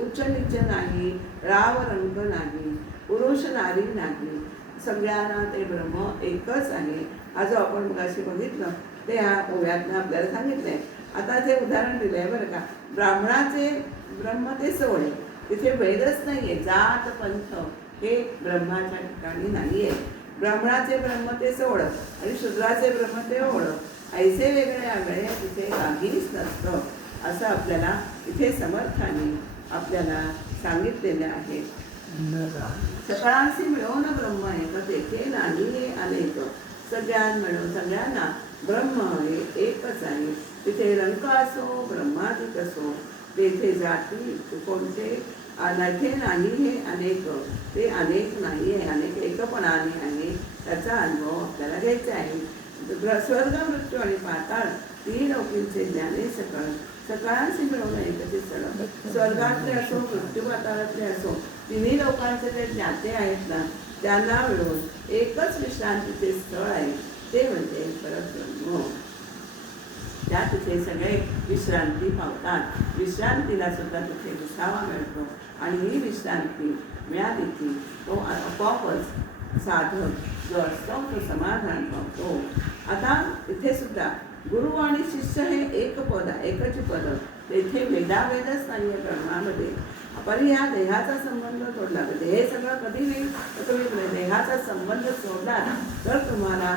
उच्च नीच नाही, राव रंग नाही, पुरुष नारी नाही, सगळ्यांना ते ब्रह्म एकच आहे. हा जो आपण मगाशी बघितलं ते ह्या ओव्यातनं आपल्याला सांगितलंय. आता ते उदाहरण दिलं आहे बरं का. ब्राह्मणाचे ब्रह्म ते सोळे, तिथे वेदच नाही आहे. जात पंथ हे ब्रह्माच्या ठिकाणी नाही आहे. ब्राह्मणाचे ब्रह्म ते सोळ आणि शूद्राचे ब्रह्म ते ओळ. ऐसे वेगळे आगळे तिथे काहीच नसतं असं आपल्याला इथे समर्थाने आपल्याला सांगितलेले आहे. सकळांशी मिळवून ब्रह्म आहे तर तेथे नाही हे अनेक. सगळ्यांना ब्रह्म हे एकच आहे. तिथे रंक असो ब्रह्मादिक असो, तेथे जाती कोणते नथे नाही हे अनेक. ते अनेक नाही आहे, अनेक एकपणाने आहे. त्याचा अनुभव आपल्याला घ्यायचा आहे. स्वर्ग मृत्यू आणि पाताळ तीन लोकींचे ज्ञाने सकाळांशी मिळवून एकच स्थळ. स्वर्गातले असो मृत्यू पाताळातले असो तिन्ही लोकांचे जे ज्ञाते आहेत ना त्यांना मिळून एकच विश्रांतीचे स्थळ आहे, ते म्हणजे परब्रह्म. त्या तिथे सगळे विश्रांती पावतात. विश्रांतीला सुद्धा तिथे विसावा मिळतो. आणि ही विश्रांती मिळाली की तो आपोआपच साधक जो असतो तो समाधान पावतो. आता इथे सुद्धा गुरु आणि शिष्य हे एकच पद. तेथे वेदावेदच नाही आहे ब्रह्मामध्ये. आपण या देहाचा संबंध तोडला पाहिजे. हे सगळं कधी नाही तर तुम्ही देहाचा संबंध सोडला तर तुम्हाला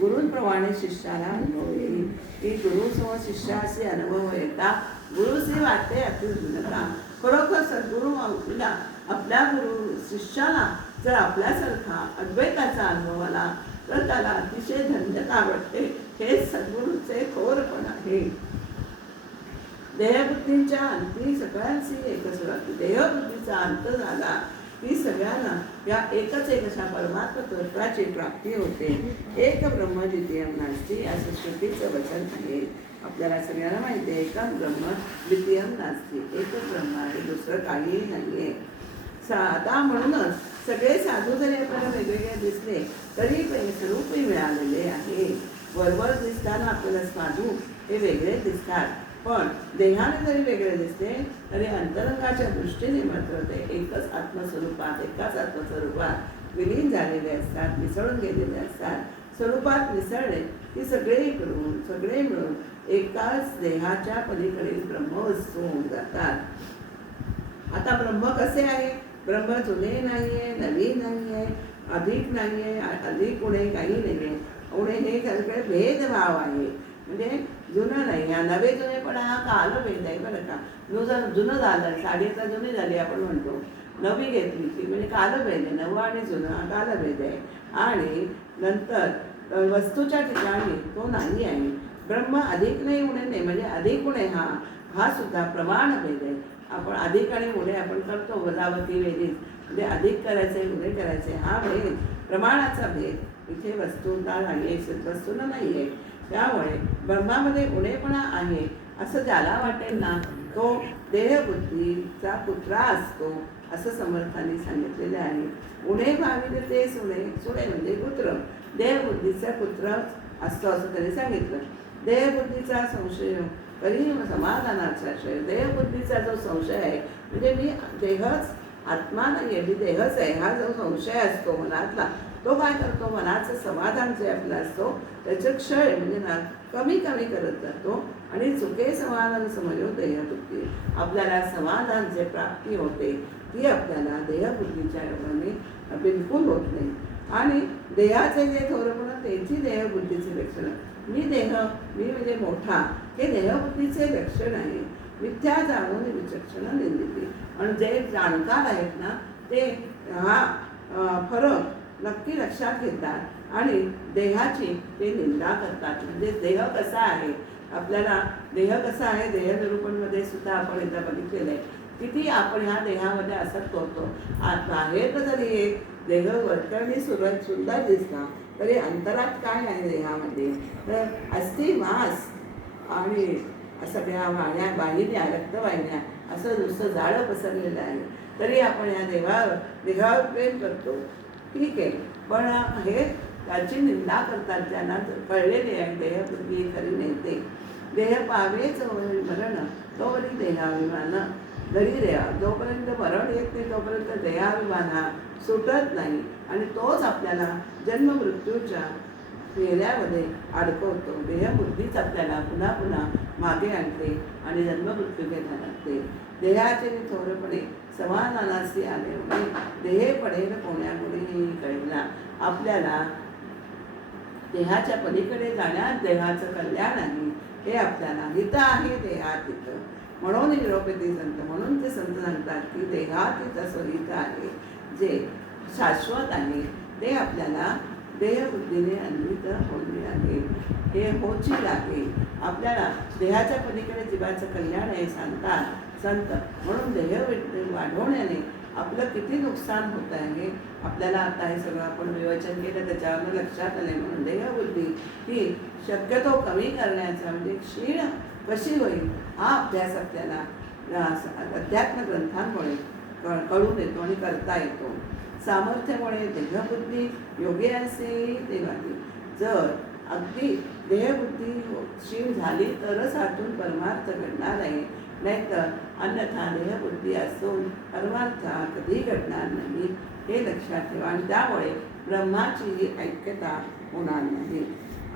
गुरूंप्रमाणे शिष्याला अनुभव येईल. की गुरुसह शिष्याशी अनुभव येता गुरुसे वाटते अतिशय. खरोखर सद्गुरू माऊलीला आपल्या गुरु शिष्याला जर आपल्यासारखा अद्वैताचा अनुभव आला तर त्याला अतिशय धन्यता वाटते. हे सद्गुरूचे थोरपण आहे. देहबुद्धींच्या अंती सगळ्यांशी एकच राहते. देहबुद्धीचा अंत झाला की सगळ्यांना या एकच एक अशा परमात्मा तत्वाची प्राप्ती होते. एक ब्रह्म द्वितीयम नास्ति असं श्रुतीचं वचन आहे. आपल्याला सगळ्यांना माहिती आहे एकच ब्रह्म द्वितीयम नास्ति. एकच ब्रह्म आहे, दुसरं काहीही नाही आहे. आता म्हणूनच सगळे साधू जरी आपल्याला वेगवेगळे दिसले तरी स्वरूपही मिळालेले आहे. वरवर दिसताना आपल्याला साधू हे वेगळे दिसतात, पण देहाने जरी वेगळे दिसले तरी अंतरंगाच्या दृष्टीने मात्र ते एकच आत्मस्वरूपात, एकाच आत्मस्वरूपात विलीन झालेले असतात, मिसळून गेलेले असतात. स्वरूपात मिसळले की सगळे मिळून एकाच देहाच्या पलीकडील ब्रह्मवस्तू होऊन जातात. आता ब्रह्म कसे आहे? ब्रह्म जुने नाही आहे, नवीन नाही आहे, अधिक नाही आहे, अधिक उणे काही नाही आहे. उणे हे सगळे भेदभाव आहे. म्हणजे जुनं नाही, हा नवे जुनेपणा हा कालभेद आहे बरं का. जुनं झालं, साडी आता जुनी झाली आपण म्हणतो, नवी घेतली ती म्हणजे कालभेद आहे. नवं आणि जुनं हा कालभेद आहे. आणि नंतर वस्तूच्या ठिकाणी तो नाही आहे. ब्रह्म अधिक नाही उणे नाही, म्हणजे अधिक उणे हा सुद्धा प्रमाणभेद आहे. आपण अधिक आणि उणे आपण करतो, वजावती वेगळीच, म्हणजे अधिक करायचे उणे करायचे हा भेद, प्रमाणाचा भेद इथे वस्तूंना नाही आहे, वस्तूंना नाही आहे. त्यामुळे ब्रह्मामध्ये उणेपणा आहे असं ज्याला वाटेल ना तो देहबुद्धीचा पुत्रा असतो, असं समर्थांनी सांगितलेले आहे. उणे भाविले ते सुणे म्हणजे पुत्र, देहबुद्धीचा पुत्र असतो असं त्यांनी सांगितलं. देहबुद्धीचा संशय तरी समाधानाचा आश्रय. देहबुद्धीचा जो संशय आहे म्हणजे मी देहच आत्मा नाही आहे, मी देहच आहे, हा जो संशय असतो मनातला, तो काय करतो? मनाचं समाधान जे आपलं असतो त्याचं क्षय म्हणजे ना कमी करत जातो आणि चुके समाधान समजो देहबुद्धी. आपल्याला समाधान जे प्राप्ती होते ती आपल्याला देहबुद्धीच्या योगाने बिलकुल होत नाही. आणि देहाचे जे थोरपण त्यांची देहबुद्धीचे लक्षण, मी म्हणजे मोठा, हे देहबुद्धीचे लक्षण आहे. मिथ्या जाणून विचक्षण निंदिती. आणि जे जाणकार आहेत ना ते हा फरक नक्की लक्षात घेतात आणि देहाची ते निंदा करतात. म्हणजे देह कसा आहे, आपल्याला देह कसा आहे, देहनिरूपणमध्ये सुद्धा आपण एकदा बघितलेलं आहे. किती आपण ह्या देहामध्ये असत करतो. बाहेर जरी एक देह वरकरणी सुंदर दिसला तरी अंतरात काय आहे देहामध्ये, तर अस्थि मांस आणि सगळ्या वाहिन्या रक्तवाहिन्या असं नुसतं जाळं पसरलेलं आहे. तरी आपण या देहावर प्रेम करतो, ठीक आहे. पण हे त्याची निंदा करतात. त्यांना कळलेले आहे देहबुद्धी खरी नेते. देह पावेच मरण तोवरी देहाभिमान धरी रेवा. जोपर्यंत मरण येत नाही तोपर्यंत देहाभिमान हा सुटत नाही आणि तोच आपल्याला जन्ममृत्यूच्या फेऱ्यामध्ये अडकवतो. देहबुद्धीच आपल्याला पुन्हा पुन्हा मागे आणते आणि जन्ममृत्यू घ्यायला लागते. देहाचे थोरपणे समाधानाशी आले म्हणजे देहे पडेल कोण्यामुळेही कळेना. आपल्याला देहाच्या पलीकडे जाण्यात देहाचं कल्याण आहे हे आपल्याला हित आहे. देहात हित म्हणून निरोपेती संत, म्हणून ते संत सांगतात की देहात हित असं हित आहे जे शाश्वत आहे, ते आपल्याला देहबुद्धीने अन्वित होणे आहे, हे होची लागेल. आपल्याला देहाच्या पलीकडे जीवाचं कल्याण आहे सांगतात संत. म्हणून देह वाढवण्याने आपलं किती नुकसान होत आहे आपल्याला आता हे सगळं आपण विवेचन केलं त्याच्यावर लक्षात आले. म्हणून देहबुद्धी ही शक्यतो कमी करण्याचा म्हणजे क्षीण कशी होईल हा अभ्यास आपल्याला अध्यात्म ग्रंथांमुळे कळून येतो आणि करता येतो. सामर्थ्यामुळे देहबुद्धी योगी असे देवानी. जर अगदी देहबुद्धी क्षीण झाली तरच हातून परमार्थ घडणार आहे, नाहीतर अन्यथा देहबुद्धी असून परमार्थ कधी घडणार नाही हे लक्षात ठेवा. आणि त्यामुळे ब्रह्माची ही ऐक्यता होणार नाही.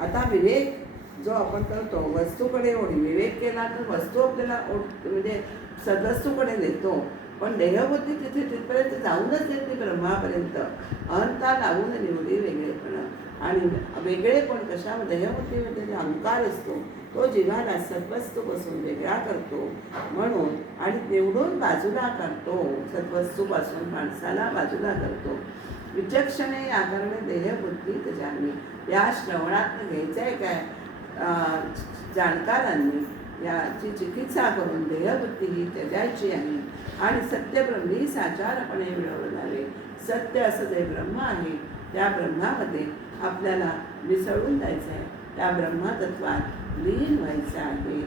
आता विवेक जो आपण करतो वस्तूकडे विवेक केला तर वस्तू आपल्याला म्हणजे सद्वस्तूकडे नेतो, पण देहबुद्धी तिथपर्यंत जाऊनच येते ब्रह्मापर्यंत. अहंता लावून निवडी वेगळेपण आणि वेगळेपण कशामध्ये देहबुद्धीमध्ये जे अहंकार असतो तो जीवाला सद्वस्तूपासून वेगळा करतो म्हणून आणि निवडून बाजूला करतो. सद्वस्तूपासून माणसाला बाजूला करतो. विचक्षणे आकारणे देहबुद्धी त्याच्याने. या श्रवणात घ्यायचं आहे काय, जाणकारांनी याची चिकित्सा करून देहबुद्धी ही त्याच्याची आहे आणि सत्यब्रह्मी साचारपणे मिळवणारे सत्य असं जे ब्रह्म आहे त्या ब्रह्मामध्ये आपल्याला मिसळून जायचं आहे, त्या ब्रह्मतत्वात लीन व्हायचं आहे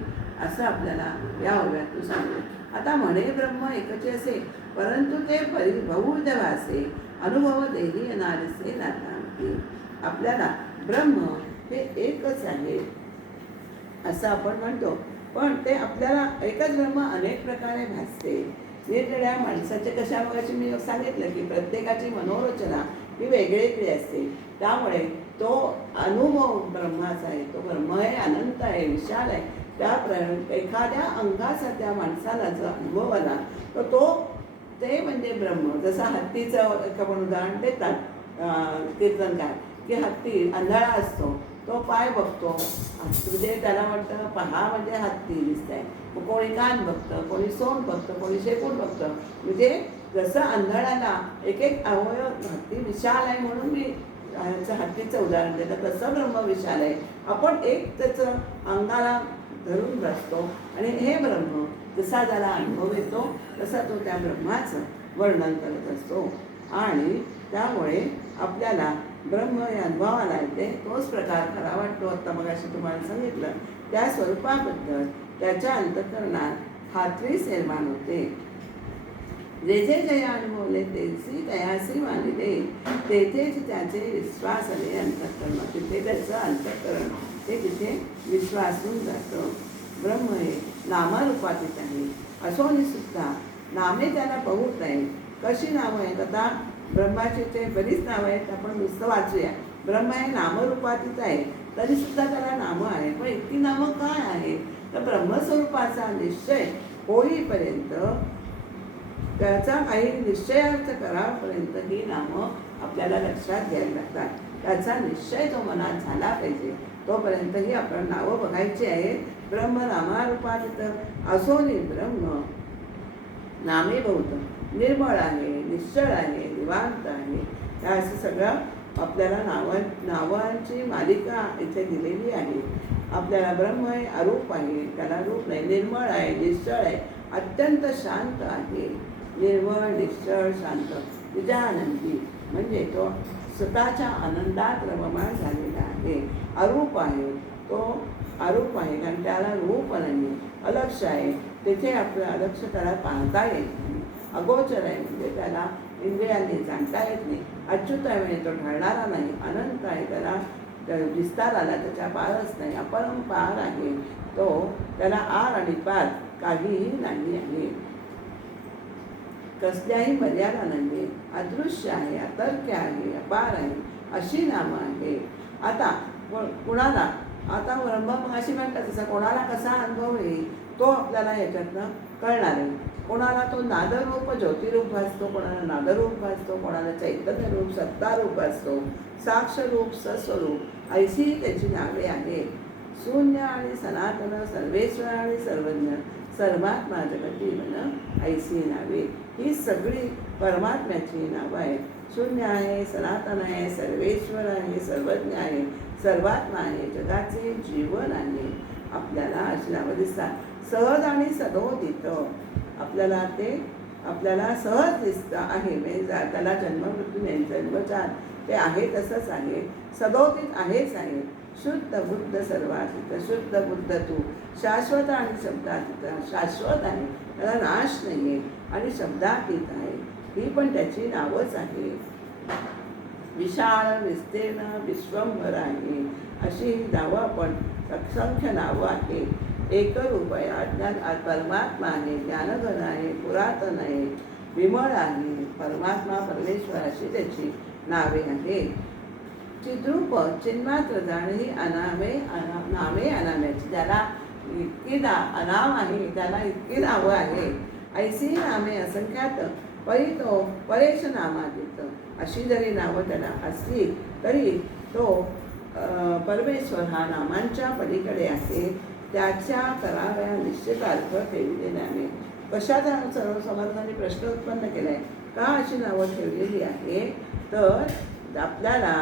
असं आपल्याला या ओव्यातून सांगतो. आता म्हणे ब्रह्म एकचे असे परंतु ते बहुविध भासे अनुभव देही येणारसे नाते. आपल्याला ब्रह्म हे एकच आहे असं आपण म्हणतो, पण ते आपल्याला एकच ब्रह्म अनेक प्रकारे भासते. वेगवेगळ्या माणसाचे कशा बघायची मी सांगितलं की प्रत्येकाची मनोरचना ही वेगळी असते. त्यामुळे तो अनुभव ब्रह्माचा आहे. तो ब्रह्म आहे, अनंत आहे, विशाल आहे. त्या एखाद्या अंगाचा त्या माणसाला जो अनुभव आला तर तो ते म्हणजे ब्रह्म. जसं हत्तीचं एक आपण उदाहरण देतात कीर्तनकार की हत्ती आंधळा असतो, तो पाय बघतो म्हणजे त्याला वाटतं पहा म्हणजे हत्ती दिसतंय. मग कोणी कान बघतं, कोणी सोंड बघतं, कोणी शेपूट बघतं. म्हणजे जसं आंधळ्याला एक एक अवयव हत्ती विशाल आहे म्हणून मी हत्तीचं उदाहरण देतं, तसं ब्रह्म विशाल आहे. आपण एक त्याचं अंगाला धरून बसतो आणि हे ब्रह्म जसा त्याला अनुभव येतो तसा तो त्या ब्रह्माचं वर्णन करत असतो. आणि त्यामुळे आपल्याला ब्रह्म या अनुभवाला येते. तोच प्रकार खरा वाटतो. आत्ता मगाशी तुम्हाला सांगितलं त्या स्वरूपाबद्दल त्याच्या अंतःकरणात खात्रीच निर्माण होते. जे जे जया अनुभवले तेसी तयासी मानिले, तेथेच त्याचे विश्वास आले अंतःकरण. तिथे त्याचं अंतःकरण ते तिथे विश्वासून जातं. ब्रह्म हे नामरूपातीत आहे. असोनी सुद्धा नामे त्याला बहुत आहे. कशी नावं आहेत? आता ब्रह्माची ते बरीच नावं आहेत, आपण नुसतं वाचूया. ब्रह्म हे नामरूपातीत आहे तरी सुद्धा त्याला नामं आहेत. पण इतकी नामं काय आहेत? तर ब्रह्मस्वरूपाचा निश्चय होईपर्यंत, त्याचा काही निश्चयार्थ करापर्यंत ही नामं आपल्याला लक्षात घ्यायला लागतात. त्याचा निश्चय जो मनात झाला पाहिजे तोपर्यंत ही आपण नावं बघायची आहेत. ब्रह्म नामारूपातीत असोनी ब्रह्म नामे बहुत, निर्मळ आहे, निश्चळ आहे, निवांत आहे. त्या असं सगळं आपल्याला नावांची मालिका इथे दिलेली आहे. आपल्याला ब्रह्म आहे, अरूप आहे, त्याला रूप नाही, निर्मळ आहे, निश्चळ आहे, अत्यंत शांत आहे. निर्मळ, निश्चळ, शांत, निजानंदी म्हणजे तो स्वतःच्या आनंदात रममाण झालेला आहे. अरूप आहे, तो अरूप आहे कारण त्याला रूप नाही. अलक्ष आहे, तेथे आपलं अलक्ष त्याला पाहता येत नाही. अगोचर आहे म्हणजे त्याला इंद्रियांनी जाणता येत नाही. अच्युत आहे म्हणजे तो ढळणारा नाही. अनंत आहे, त्याला विस्ताराला त्याच्या पारच नाही. अपरंपार आहे, तो त्याला आर आणि पार काहीही नाही आहे. कसल्याही मर्यादा नाही. अदृश्य आहे, अतर्क्य आहे, अपार आहे, अशी नामं आहे. आता कुणाला आता ब्रह्म मग अशी म्हणतात तसं कोणाला कसा अनुभव येईल तो आपल्याला याच्यातनं कळणार आहे. कोणाला तो नादरूप ज्योतिरूप भासतो, कोणाला नादरूप भासतो, कोणाला चैतन्य रूप सत्तारूप भासतो, साक्षरूप सस्वरूप ऐशी त्याची नावे आहेत. शून्य आणि सनातन, सर्वेश्वर आणि सर्वज्ञ, सर्वात्मा जगती मन ऐशी नावे. ही सगळी परमात्म्याची नावं आहेत. शून्य आहे, सनातन आहे, सर्वेश्वर आहे, सर्वज्ञ आहे, सर्वात्मा आहे, जगाचे जीवन आहे. आपल्याला अशी नावं दिसतात. सहज आणि सदोदित आपल्याला ते आपल्याला सहज दिसतं आहे. म्हणजे त्याला जन्ममृत्यू नाही, जन्मजात ते आहे तसंच आहे. सदोदित आहेच आहे. शुद्ध बुद्ध सर्वातीत, शुद्ध बुद्ध तू शाश्वत आणि शब्दातीत, शाश्वत आहे, त्याला नाश नाही आहे आणि शब्दातीत आहे. ही पण त्याची नावंच आहे. विशाळ, विस्तीर्ण, विश्वंभर आहे, अशी ही नावं आपण असंख्य नावं आहे. एकरूप आहे, अज्ञान परमात्मा आहे, ज्ञानघन आहे, पुरातन आहे, विमळ आहे. परमात्मा परमेश्वर अशी त्याची नावे आहेत. चिद्रूप, चिन्मात्र जाण ही नामे अनाम्याची. ज्याला इतकी अनाम आहे, त्याला इतकी नावं आहे. ऐशी नामे असंख्यात, परितो परेश नामातीत. अशी जरी नावं त्याला असली तरी तो परमेश्वर हा नामांच्या पलीकडे आहे. त्याच्या कराव्या निश्चितार्थ ठेवले नामे. कशाचा सर्व समर्थांनी प्रश्न उत्पन्न केलाय, का अशी नावं ठेवलेली आहे? तर आपल्याला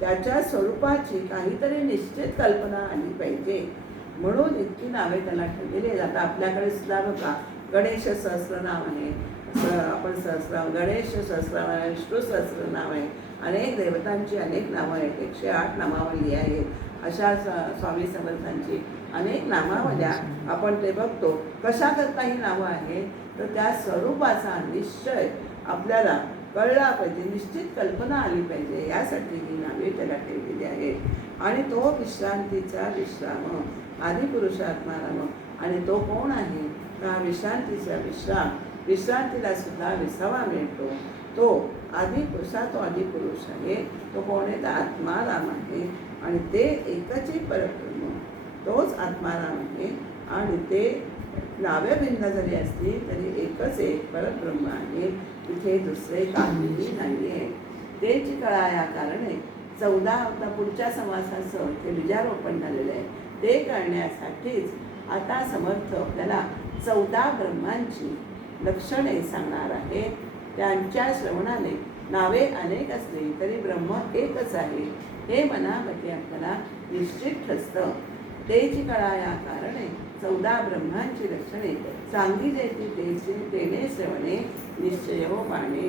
त्याच्या स्वरूपाची काहीतरी निश्चित कल्पना आली पाहिजे म्हणून इतकी नावे त्याला ठेवलेली आहेत. आता आपल्याकडे सुद्धा बघा गणेश सहस्रनाम आहे, आपण गणेश सहस्रनाम आहे, विष्णू सहस्रनाम आहे, अनेक देवतांची अनेक नावं आहेत, 108 नामावली आहेत. अशा स्वामी समर्थांची अनेक नामावल्या आपण ते बघतो. कशा करता ही नावं आहेत? तर त्या स्वरूपाचा निश्चय आपल्याला कळला पाहिजे, निश्चित कल्पना आली पाहिजे, यासाठी ही नावे त्याला ठेवलेली आहेत. आणि तो विश्रांतीचा विश्राम, आदिपुरुषात्मा आणि तो कोण आहे का विश्रांतीचा विश्राम, विश्रांतीला सुद्धा विसावा मिळतो तो आदिपुरुषा, तो आदिपुरुष आहे. तो कोण आहे तर आत्माराम आहे आणि ते एकच परब्रह्म, तोच आत्माराम आहे आणि ते नावे भिन्न जरी असली तरी एकच एक परब्रह्म आहे. तिथे दुसरे काहीही नाही आहे. तेच कळा या कारणे 14 आता पुढच्या समासाचं ते बीजारोपण झालेलं आहे. ते करण्यासाठीच आता समर्थ आपल्याला 14 ब्रह्मांची लक्षणे सांगणार आहे. त्यांच्या श्रवणाने नावे अनेक असली तरी ब्रह्म एकच आहे हे मनामध्ये आपल्याला निश्चित ठसतं. तेची कळा या कारणे 14 ब्रह्मांची लक्षणे सांगितली तेने श्रवणे निश्चय हो पाणे.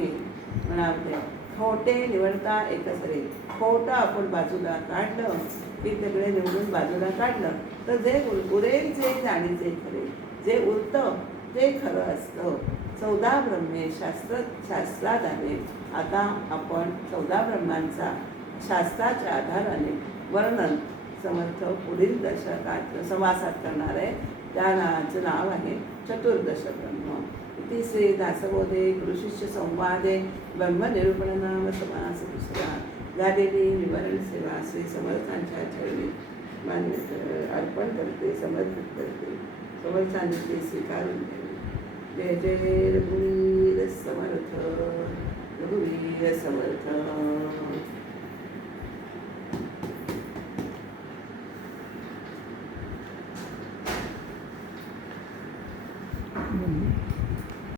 म्हणावते खोटे निवडता एकसरे. खोटं आपण बाजूला काढलं की सगळे निवडून बाजूला काढलं तर जे उरेल ते जाणीचे खरे, जे उरतं ते खरं असतं. 14 ब्रह्मे शास्त्रात आले. आता आपण 14 ब्रह्मांचा शास्त्राच्या आधाराने वर्णन समर्थ पुढील दशकात समासात करणार आहे. त्या नावाचं नाव आहे चतुर्दश ब्रह्म. इति श्री दासबोधे गुरुशिष्य संवादे ब्रह्मनिरूपण नाम समास दुसरा झालेली विवरण सेवा श्री समर्थांच्या चरणी मान्य अर्पण करते, समर्पित करते. समर्थांनी ते स्वीकारून घ्यावे. जय जय रघुवीर समर्थ, रघुवीर समर्थ. Mm-hmm.